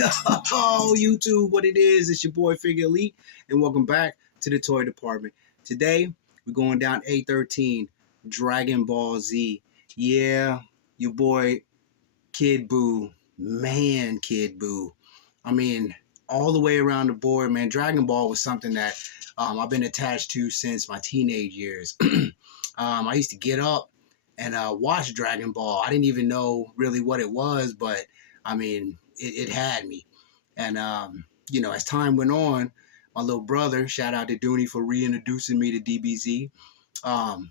Oh, YouTube, what it is, it's your boy Figure Elite, and welcome back to the toy department. Today, we're going down A13, Dragon Ball Z. Yeah, your boy Kid Buu, man, Kid Buu. I mean, all the way around the board, man. Dragon Ball was something that I've been attached to since my teenage years. I used to get up and watch Dragon Ball. I didn't even know really what it was, but I mean, it had me. And as time went on, my little brother, shout out to Dooney for reintroducing me to DBZ. Um,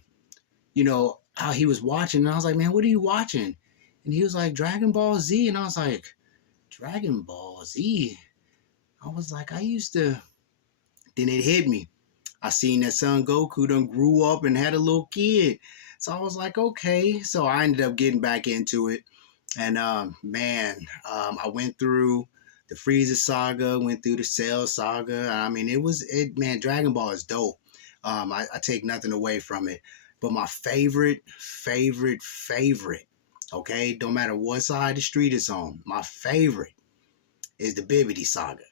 how he was watching, and I was like, man, what are you watching? And he was like, Dragon Ball Z, and I was like, Dragon Ball Z. I was like, I used to. Then it hit me. I seen that Son Goku done grew up and had a little kid. So I was like, okay. So I ended up getting back into it. And I went through the Frieza saga, went through the Cell saga. I mean, man, Dragon Ball is dope. I take nothing away from it. But my favorite, okay, don't matter what side of the street it's on, my favorite is the Bibbidi saga.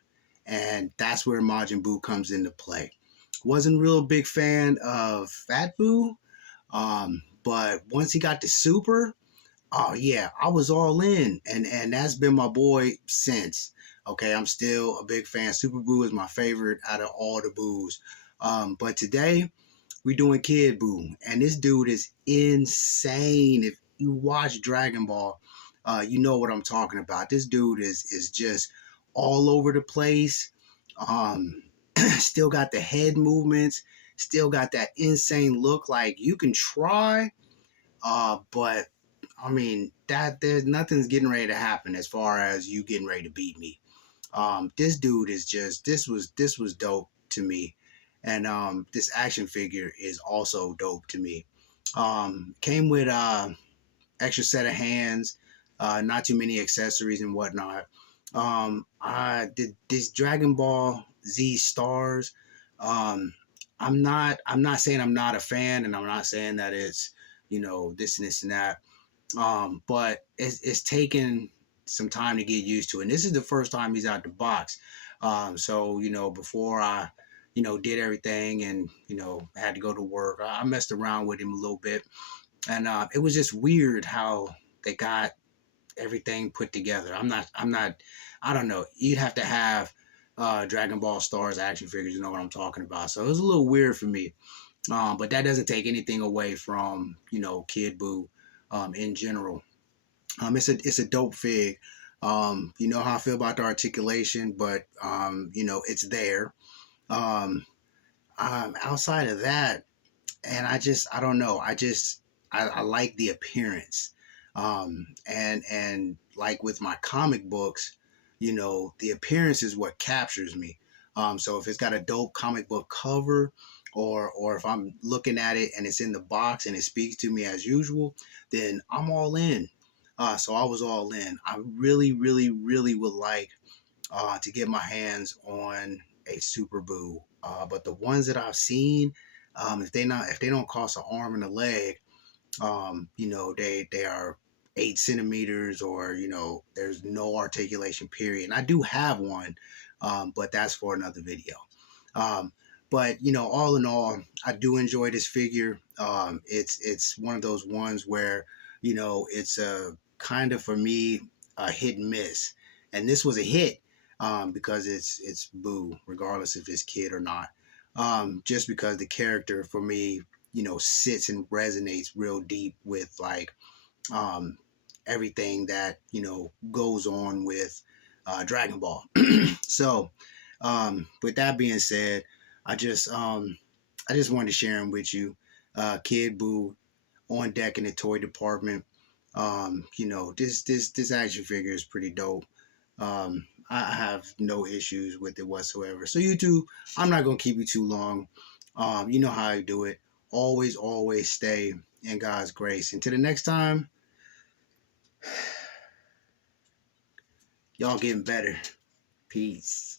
And that's where Majin Buu comes into play. Wasn't a real big fan of Fat Buu, but once he got to Super, oh yeah, I was all in, and that's been my boy since. Okay, I'm still a big fan. Super Buu is my favorite out of all the Boos. But today we're doing Kid Buu, and this dude is insane. If you watch Dragon Ball, you know what I'm talking about. This dude is just all over the place. Um, Still got the head movements, still got that insane look. Like you can try, but I mean that there's nothing's getting ready to happen as far as you getting ready to beat me. This dude is just this was dope to me, and this action figure is also dope to me. Came with extra set of hands, not too many accessories and whatnot. I did this Dragon Ball Z stars. Um, I'm not saying I'm not a fan, and I'm not saying that it's this and this and that. But it's taken some time to get used to, and this is the first time he's out the box. So before I did everything and had to go to work, I messed around with him a little bit, and it was just weird how they got everything put together. I don't know. You'd have to have Dragon Ball Stars action figures to know what I'm talking about. So it was a little weird for me. But that doesn't take anything away from Kid Buu in general. It's a dope fig. You know how I feel about the articulation, but it's there. Um, Outside of that, and I don't know. I like the appearance. And like with my comic books, the appearance is what captures me. So if it's got a dope comic book cover, or if I'm looking at it and it's in the box and it speaks to me as usual, then I'm all in. So I was all in. I really, really, really would like to get my hands on a Super Buu. But the ones that I've seen, if they don't cost an arm and a leg, they are 8 centimeters, or there's no articulation period. And I do have one, but that's for another video. But all in all, I do enjoy this figure. It's one of those ones where it's a kind of, for me, a hit and miss, and this was a hit because it's Boo, regardless if it's kid or not. Just because the character for me, sits and resonates real deep with like um, everything that goes on with Dragon Ball. So, with that being said, I just um, I just wanted to share them with you. Kid Buu on deck in the toy department. This action figure is pretty dope. I have no issues with it whatsoever. So YouTube, I'm not gonna keep you too long. You know how I do it. Always stay in God's grace. Until the next time, y'all getting better. Peace.